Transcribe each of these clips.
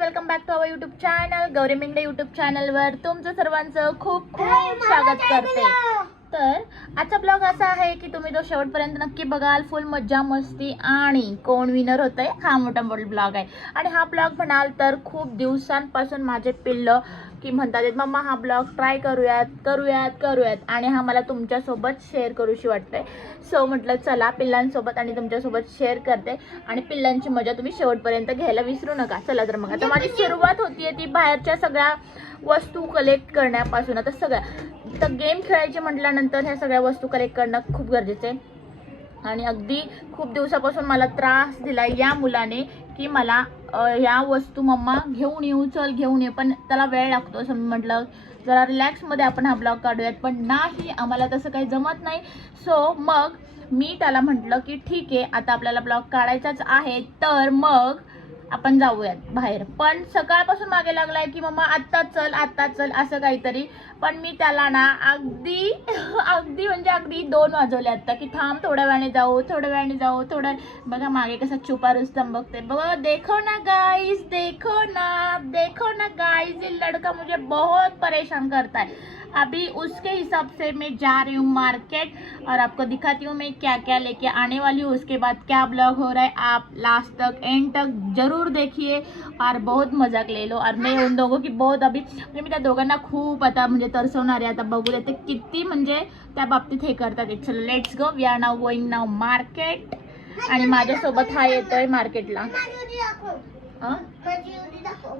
Welcome back to our YouTube channel Gauri Mingde YouTube चॅनलवर तुमचं सर्वांचं खूप खूप स्वागत करते। तर आजचा ब्लॉग असा आहे की तुम्ही तो शेवटपर्यंत नक्की बघाल। फुल मज्जा मस्ती आणि कोण विनर होतंय हा मोठा ब्लॉग आहे। आणि हा ब्लॉग म्हणाल तर खूप दिवसांपासून माझे पिल्लं की म्हणतात मम्मा हा ब्लॉग ट्राय करूयात आणि हा मला तुमच्यासोबत शेअर करूशी वाटतंय। सो म्हटलं चला पिल्लांसोबत आणि तुमच्यासोबत शेअर करते आणि पिल्लांची मजा तुम्ही शेवटपर्यंत घ्यायला विसरू नका। चला तर मग आता माझी सुरुवात होतीये ती बाहेरच्या सगळ्या वस्तू कलेक्ट करण्यापासून। आता सगळ्या तर गेम खेळायचे म्हटल्यानंतर ह्या सगळ्या वस्तू कलेक्ट करणं खूप गरजेचं आहे। आणि अगदी खूप दिवसापासून मला त्रास दिला या मुलाने की मला ह्या वस्तू मम्मा घेऊन ये, पण त्याला वेळ लागतो। असं म्हटलं जरा रिलॅक्समध्ये आपण हा ब्लॉग काढूयात, पण नाही आम्हाला तसं काही जमत नाही। सो मग मी त्याला म्हटलं की ठीक आहे आता आपल्याला ब्लॉग काढायचाच आहे तर मग आपण जाऊयात बाहेर। पण सकाळपासून मागे लागलाय की मम्मा आत्ता चल असं काहीतरी। पण मी त्याला ना अगदी म्हणजे अगदी 2 वाजवले आता की थांब थोड्या वेळाने जाऊ थोडं। बघा मागे कसा छुपा रुस्तम बघते बघा। देखो ना गाइस ये लड़का मुझे बहुत परेशान करता है। अभी उसके हिसाब से मैं जा रही हूँ मार्केट और आपको दिखाती हूँ मैं क्या क्या लेके आने वाली हूँ। उसके बाद क्या ब्लॉग हो रहा है आप लास्ट तक एंड तक जरूर देखिए और बहुत मजाक ले लो। और मैं उन दोघों की बहुत अभी म्हणजे मी त्या दोघांना खूप आता म्हणजे तरसवणार आहे। आता बघू देते किती म्हणजे त्या बाबतीत हे करतात। चलो let's go, we are now going now market. आणि माझ्यासोबत हा येतोय मार्केटला।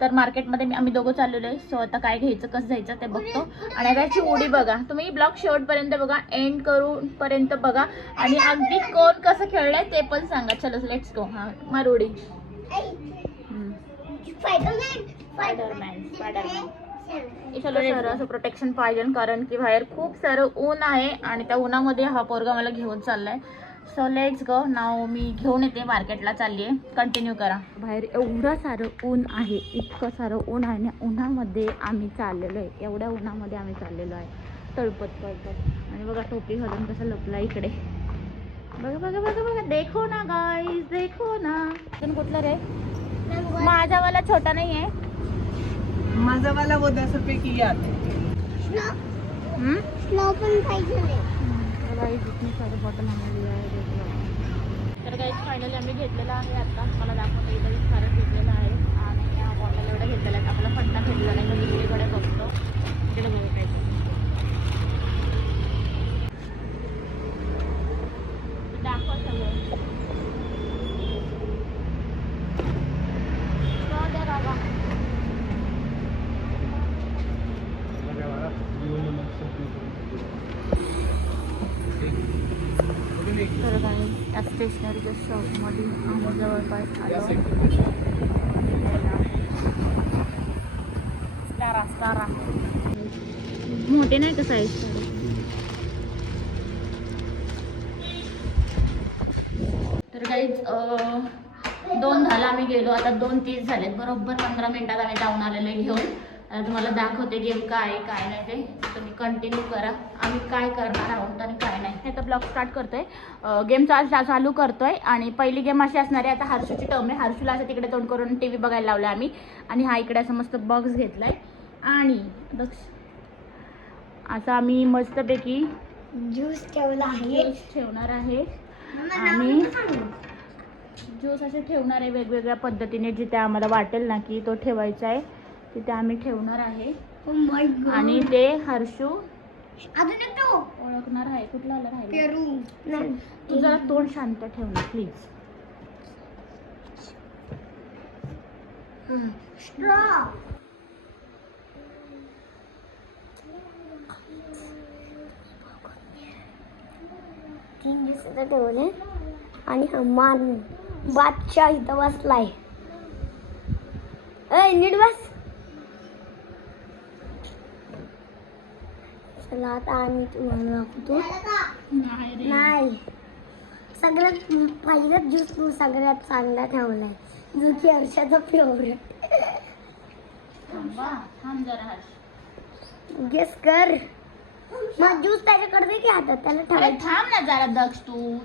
तर मार्केटमध्ये आम्ही दोघं चाललेलो आहे। सो आता काय घ्यायचं कसं जायचं ते बघतो। आणि त्याची उडी बघा तुम्ही, ब्लॉग शेवटपर्यंत बघा, एंड करूपर्यंत बघा आणि अगदी कोण कसं खेळलंय ते पण सांगा। चलो लेट्स गो। हा मार उडी। चलो असं प्रोटेक्शन पाहिजे कारण की बाहेर खूप सारं ऊन आहे आणि त्या उन्हामध्ये हा पोरगा मला घेऊन चाललाय। सो लेट्स गो नाव। मी घेऊन येते, मार्केटला चालली आहे, कंटिन्यू करा। बाहेर एवढं सारं ऊन आहे, इतकं सारं ऊन आहे ना, उन्हामध्ये आम्ही चाललेलो आहे, एवढ्या उन्हामध्ये आम्ही चाललेलो आहे तळपत। आणि बघा टोपी घालून कसं लपला इकडे। बघा देखो ना गाइस देखो ना। पण कुठला रे? माझावाला छोटा नाही आहे, माझावाला वो 10 रुपये की याद स्नो पण पाहिजे। इतनी सारे बॉटल आम्ही लिया आहे देख लो। तर गाइस फायनली आम्ही घेतलेला आहे। आता मला दाखवतो इथं सारं घेतलेलं आहे आणि या बॉटल एवढ्या घेतलेल्या आहेत। आपला फंडा घेतलेला नाही तर दुसरीकडे बघतो तिकडे बघा काय दाखव सगळं। तर काही या स्टेशनरीच्या शॉपमध्ये आम्ही जवळपास आलो। स्टारा मोठे नाही का साईज? तर काही 2 झाला आम्ही गेलो, आता 2:30 झालेत, बरोबर 15 मिनिटात आम्ही जाऊन आलेलो घेऊन। तुम्हाला दाखवते गेम काय नाही ते तुम्ही कंटिन्यू करा। आम्ही काय करणार आहोत आणि काय नाही हे तर ब्लॉग स्टार्ट करतोय। गेम चालू करतोय आणि पहिली गेम अशी असणार आहे। आता हर्षूची टर्म आहे। हर्षूला असं तिकडे तोंड करून TV बघायला लावलं आम्ही आणि हा इकडे असं मस्त बॉक्स घेतलाय आणि असं आम्ही मस्तपैकी ज्यूस ठेवणार आहे आणि ज्यूस असे ठेवणार आहे वेगवेगळ्या पद्धतीने जिथे आम्हाला वाटेल ना की तो ठेवायचा आहे तिथे आम्ही ठेवणार आहे। आणि ते हर्षू ओळखणार आहे। कुठला आला राहिला? तू जरा तोंड शांत ठेवणार प्लीज। ठेवले आणि मान बादशाह इथं बसलाय। नीट बस। चला आता आम्ही तुम्हाला दाखवतो। नाही सगळ्यात पहिल्याच ज्यूस तू सगळ्यात चांगला ठेवलाय जो की हर्षाचा फेवरेट। गेस कर मग ज्यूस त्याच्याकडे दे की हातात त्याला ठेवायचं। थांब ना जरा दक्ष तू।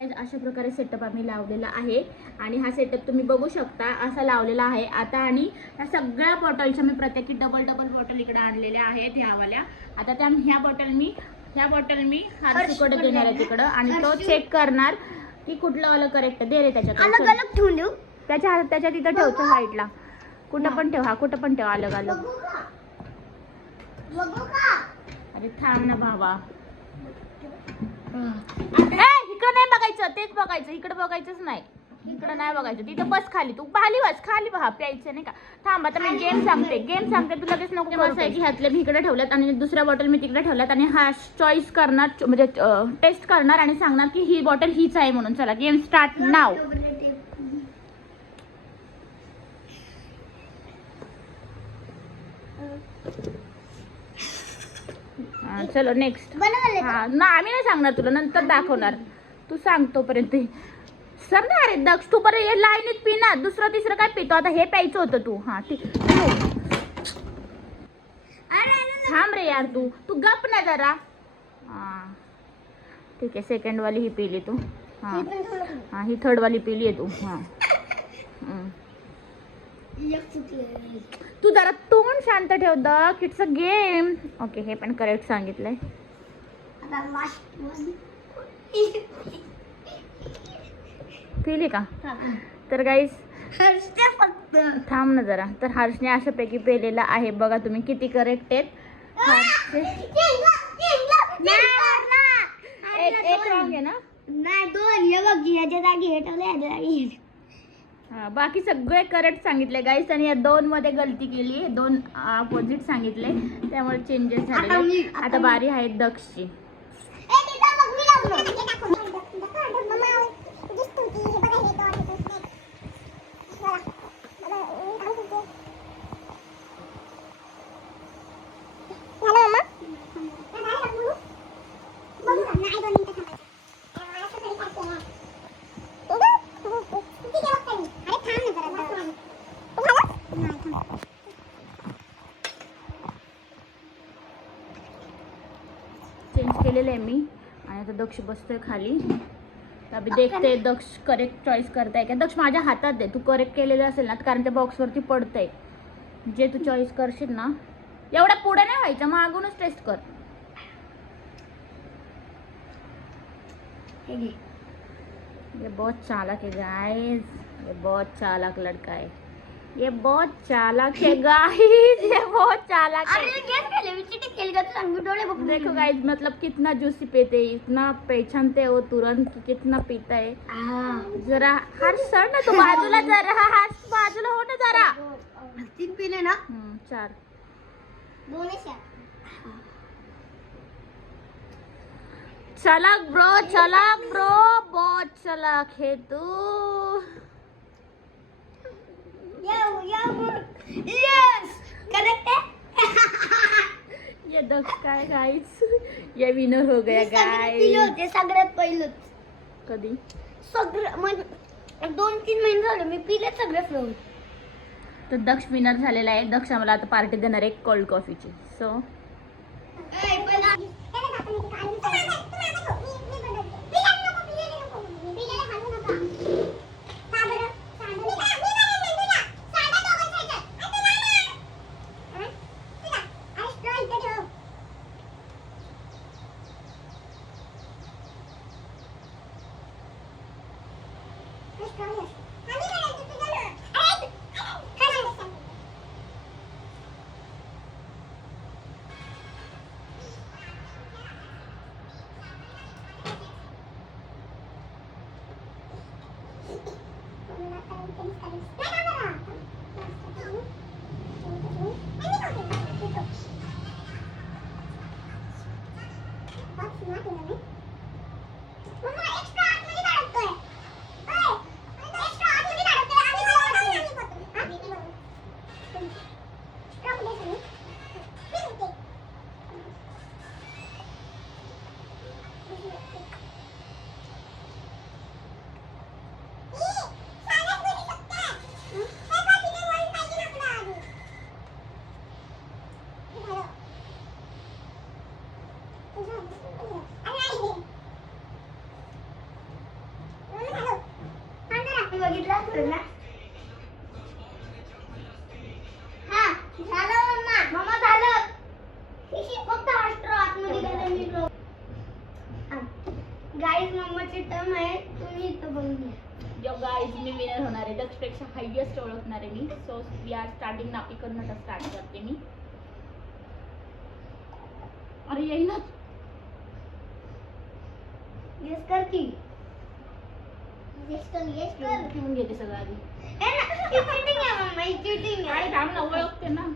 अशा प्रकारे सेटअप आम्ही लावलेला आहे आणि हा सेटअप तुम्ही बघू शकता असा लावलेला आहे आता. आणि ह्या सगळ्या बॉटलच्या मी प्रत्येकी डबल बॉटल इकडे आणलेल्या आहेत ह्यावाल्या. आता त्या ह्या बॉटल मी हर्षकडे देणार आहे तिकडं आणि तो चेक करणार की कुठलं वालं करेक्ट. दे रे त्याच्यात अलग अलग ठेवून देऊ. त्याच्या तिथं ठेवतो साईडला. कुठं पण ठेव, हा कुठं पण ठेव अलग अलग. अरे थांब ना बाबा. इकडं नाही बघायचं, तेच बघायचं, इकडं बघायचंच नाही. इकडं नाही बघायचं, तिथं बस खाली. तू खाली बघा प्यायचं नाही का. थांब आता मी गेम सांगते तू लगेच नको. मस्त आहे की ह्यातले मी इकडे ठेवल्यात आणि दुसऱ्या बॉटल मी तिकडे ठेवल्यात आणि हा चॉईस करणार म्हणजे टेस्ट करणार आणि सांगणार की ही बॉटल हीच आहे म्हणून. चला गेम स्टार्ट नाव. चलो नेक्स्ट. हा ना आम्ही नाही सांगणार तुला, नंतर दाखवणार. तू सांग तोपर्यंत. सर ना अरे दक्ष तू बरं हे लाईनीत पी ना. दुसरं तिसरं काय पितो आता. हे प्यायचं होतं तू. हा ठीक. थांब रे यार तू गप ना जरा. हा ठीक आहे. सेकंड वाली ही पिली तू. हा ही थर्ड वाली पिली आहे तू. हा तू जरा तोंड शांत ठेव दक्ष. It's a game. ओके हे पण करेक्ट सांगितलंय. पिली का. तर गाईस फक्त थांब ना जरा. तर हर्षने अशापैकी पेलेला आहे बघा तुम्ही किती करेक्ट आहेत. एक रॉंग आहे ना. नाही दोन. हे बघ याच्या जागी हे ठेवलं, याच्या जागी हे. हा बाकी सगळे करेक्ट सांगितले गाईस आणि या 2 मध्ये गलती केली. 2 अपोजिट सांगितले त्यामुळे चेंजेस झाले. आता बारी आहे दक्षची. चेंज केलेलं आहे मी आणि आता दक्ष बसतोय खाली. अभी देखते दक्ष करेक्ट चॉईस करताय का. दक्ष माझ्या हातात दे. तू करेक्ट केलेलं असेल ना कारण त्या बॉक्सवरती पडतंय. जे तू चॉईस करशील ना एवढा पुढे नाही व्हायचं, मागूनच टेस्ट कर. ये बहुत चालाक है गाइस. ये बहुत चालाक लड़का है. ये बहुत चालाक है गाइस. ये बहुत चालाक है. देखो गाइस मतलब कितना जूसी पीते है. इतना पहचानते हो तुरंत कि कितना पीता है. जरा हर्ष सर ना तू बाजूला जरा. हर्ष बाजूला हो ना जरा. 3 पिले ना. 4 चालाक ब्रो बहुत चालाक है तू. यस करेक्ट है. ये दक्ष काय गाइस ये विनर हो गया पिले गाइस. होते सगळ्यात पहिलं. कधी सगळं म्हणजे 2-3 महिने झाले मी पिले सगळे फ्लेवर. तर दक्ष विनर झालेला आहे. दक्ष आम्हाला आता पार्टी देणार आहे कोल्ड कॉफीची. सो यो गाईज मी विनर होणार आहे. दक्षपेक्षा हायेस्ट ओळखणार आहे मी. सो वी आर स्टार्टिंग नाव. इकडनं स्टार्ट करते मी. अरे येईना. येस कर की. येस कर. पिऊन घेते सगळं आधी. चीटिंग आहे मम्मा, चीटिंग आहे. अरे थांब ना, ओळखते ना.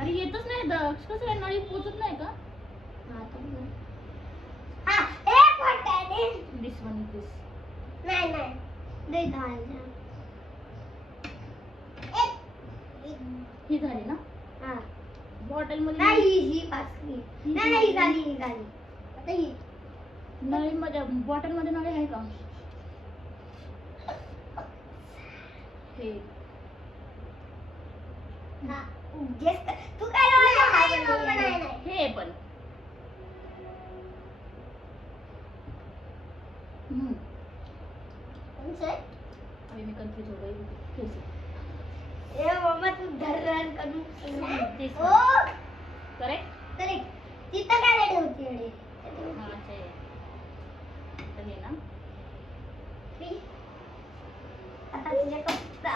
अरे येतच नाही दक्ष. कसं आहे, नळी पोचत नाही का? हा, एक वाटाणे. दिस वन दिस. नाही नाही. दे धाल. ही झाली ना हा. बॉटल मध्ये. नाही ही पाचली. नाही ही झाली. आता ही. नळी मध्ये बॉटल मध्ये नळी आहे का? हे हा. तू काय नाही. हे पण अरे मी कन्फ्युज हो गई. ए मम्मा तू धरण करून This ओ one. करेक्ट. करेक्ट. तिथं काय ठेवते रे? हा अच्छा आहे. तर हे ना आता तुझ्या कप्पा.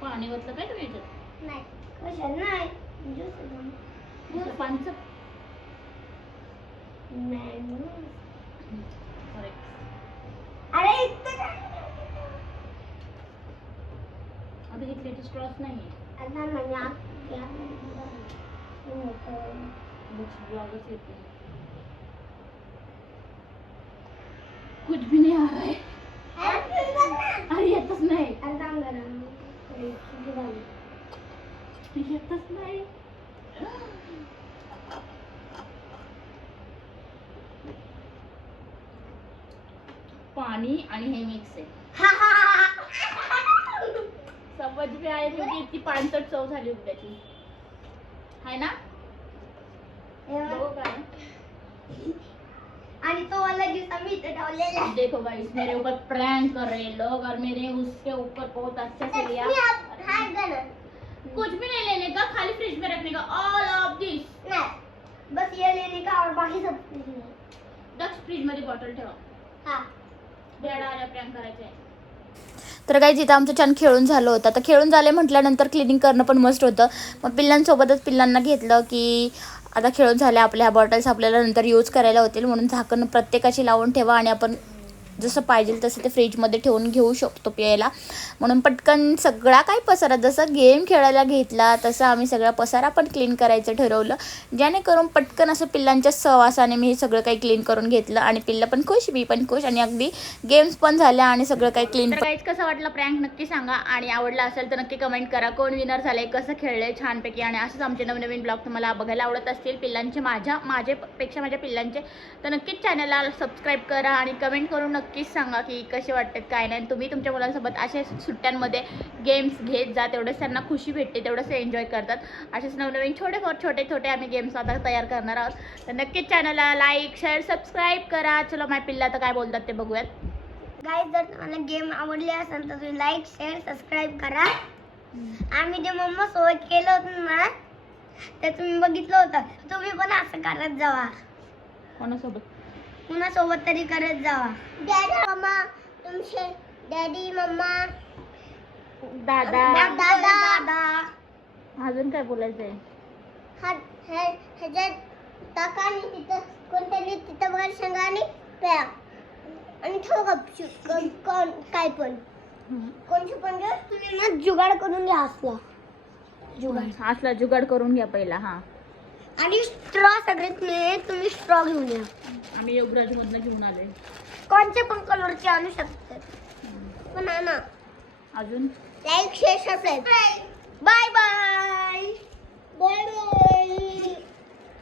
पाणी ओतलं काय तुम्ही याच्यात? नाही कशाला नाही. नुसतं पाणीचं. नाही. करेक्ट. अरे इथं काय? आता घेतली तर स्ट्रॉस नाही. आता म्हणजे ब्लॉगच येते. कुछ भी नहीं आ रहा है. अरे येतच नाही. येतच नाही. पाणी आणि हे मिक्स आहे. समज मी आहे की इतकी पाणचट चव झाली उद्याची आहे ना. बघू काय. आणि तो वाला जूस आम्ही इथे ठेवलेला आहे. देखो गाइस मेरे ऊपर प्रैंक कर रहे हैं लोग और मैंने उसके ऊपर बहुत अच्छा से लिया. हाथ देना. कुछ भी नहीं लेने का, खाली फ्रिज में रखने का. ऑल ऑफ दिस. नहीं बस ये लेने का और बाकी सब दक्ष फ्रिज मध्ये बॉटल ठेवा. हाँ. बेडा आल्या प्रँक करायचे. तर काही तिथं आमचं छान खेळून झालं होतं. तर खेळून झाले म्हटल्यानंतर क्लिनिंग करणं पण मस्त होतं. मग पिल्लांसोबतच पिल्लांना घेतलं की आता खेळून झाल्या आपल्या ह्या बॉटल्स आपल्याला नंतर यूज करायला होतील म्हणून झाकण प्रत्येकाची लावून ठेवा आणि आपण जसं पाहिजे तसं ते फ्रीजमध्ये ठेवून घेऊ शकतो प्यायला. म्हणून पटकन सगळा काही पसारा जसं गेम खेळायला घेतला तसं आम्ही सगळा पसारा पण क्लीन करायचं ठरवलं. जेणेकरून पटकन असं पिल्लांच्या सहवासाने मी हे सगळं काही क्लीन करून घेतलं आणि पिल्लं पण खुश, मी पण खुश आणि अगदी गेम्स पण झाल्या आणि सगळं काही क्लीन. तर गाइस कसं वाटलं प्रँक नक्की सांगा आणि आवडला असेल तर नक्की कमेंट करा. कोण विनर झालंय, कसं खेळलंय छानपैकी. आणि असंच आमचे नवनवीन ब्लॉग तुम्हाला बघायला आवडत असतील पिल्लांचे, माझ्यापेक्षा माझ्या पिल्लांचे, तर नक्कीच चॅनलला सबस्क्राईब करा आणि कमेंट करून नक्कीच सांगा की कसे वाटतात काय नाही. तुम्ही तुमच्या मुलांसोबत अशा सुट्ट्यांमध्ये गेम्स घेत जा. तेवढंच त्यांना खुशी भेटते, तेवढंच ते एन्जॉय करतात. असेच नवनवीन छोटे आम्ही गेम्स आता तयार करणार आहोत. तर नक्कीच चॅनलला लाईक शेअर सबस्क्राईब करा. चलो माझ्या पिल्ला तर काय बोलतात ते बघूयात. गाइस जर तुम्हाला गेम आवडली असेल तर तुम्ही लाईक शेअर सबस्क्राईब करा. आम्ही जे मम्मा सोबत केलं होतं ना ते तुम्ही बघितलं होतं. तुम्ही पण असं करत जावा. कोणासोबत? कुणासोबत तरी करत जावा. डॅडी मम्मा तुमचे डॅडी मम्मा दादा. दादा. अजून काय बोलायचंय? ह्याच्यात टाका आणि तिथं कोणतरी तिथं वर सांगा आणि प्या आणि ठेव गपचूप. काय पण कोणचं पण तुम्ही ना जुगाड करून घ्या. असला जुगाड करून घ्या पहिला. हा आणि स्ट्रॉ सगळ्यात मेन तुम्ही स्ट्रॉ घेऊन या. आम्ही योगराज मधनं घेऊन आलोय. कोणते पण कलरचे आणू शकतात. पण आणा. अजून like share subscribe. Bye bye. Bye bye.